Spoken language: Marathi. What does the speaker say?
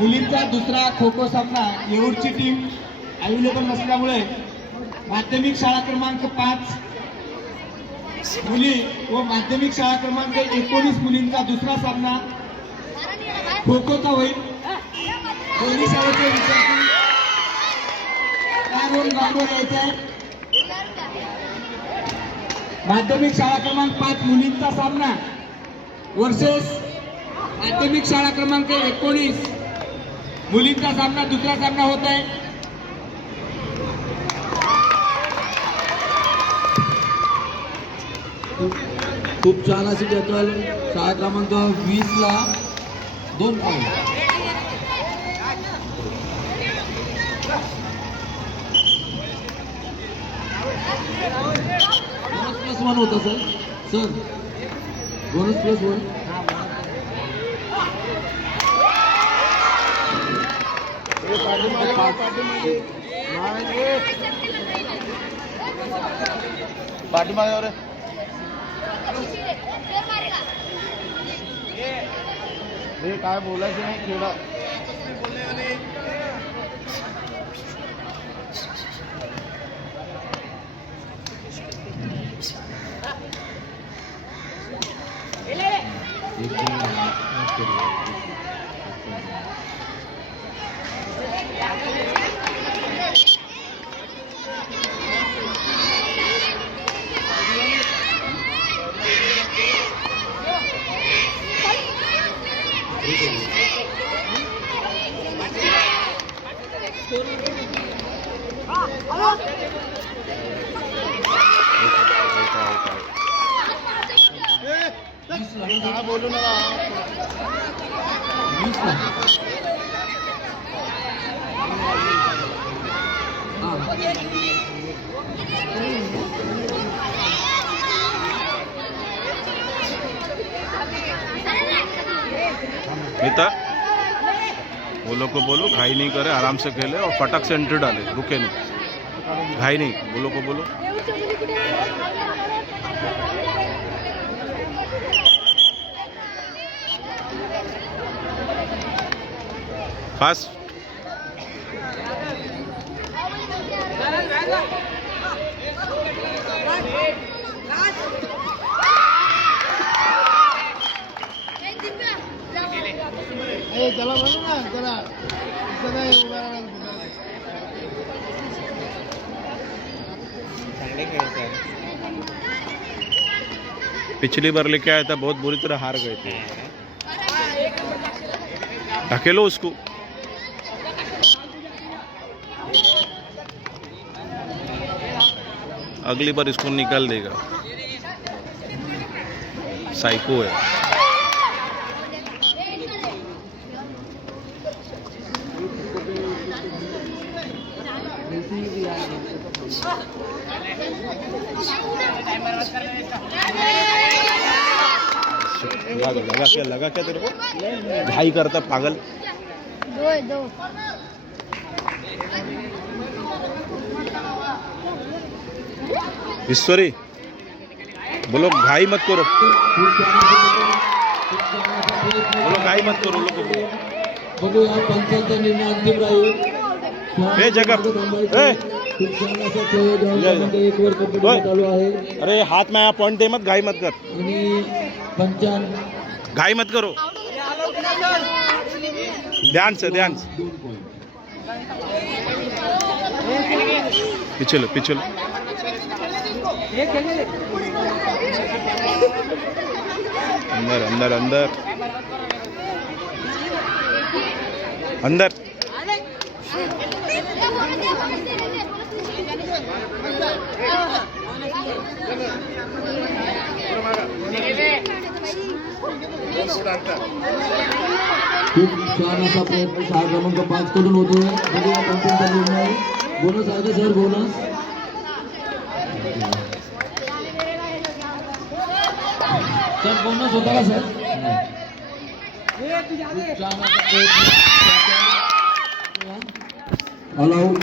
मुलींचा दुसरा खो खो सामना येऊरची टीम अवेलेबल नसल्यामुळे माध्यमिक शाळा क्रमांक 5 मुली व माध्यमिक शाळा क्रमांक 19 मुलींचा दुसरा सामना खो खोचा होईल। दोन्ही शाळेचे विद्यार्थी ग्राउंडवर यायचे आहे। माध्यमिक शाळा क्रमांक 5 मुलींचा सामना वर्सेस माध्यमिक शाळा क्रमांक 19 मुलींचा सामना दुसरा सामना होत आहे। खूप छान अशी टॅकल शाळा क्रमांक 20 ला 2 पॉइंट। +1 होता सर बोनस +1। पाठीमागे हे काय बोलायचं नाही खेळा। बोलू नका मिता वो लोग को बोलो घाई नहीं करे, आराम से खेले और फटाक से एंट्री डाले, रुके नहीं, घाई नहीं। वो लोग को बोलो फास्ट। चला बोलू ना जरा पिछली बार लेके आया था, बहुत बुरी तरह हार गए थे। ढकेलो उसको। अगली बार इसको निकाल देगा, साइको है। लगा क्या तेरे को? घाई करता पागल। दो ईश्वरी बोलो घाई मत करो, बोलो घाई मत करो लोगों को। बघूया पंचांचा निर्णय अंतिम राहील। हे जगप खूप छान असा खेळ ग्राउंड 1 वर कंपनी चालू आहे अरे हाथ में आया पॉइंट दे मत, घाई मत कर, आणि पंचां घाई मत करो, ध्यान से ध्यान से। पीछे लो पीछे लो। अंदर अंदर अंदर अंदर। खूप छान असा प्रयत्न शाळा क्रमांक 5 कडून होतोय। बघूया पंचांचा निर्णय। बोनस आहे का सर? बोनस सर बोनस होता का सर? छान असा प्रयत्न। All out.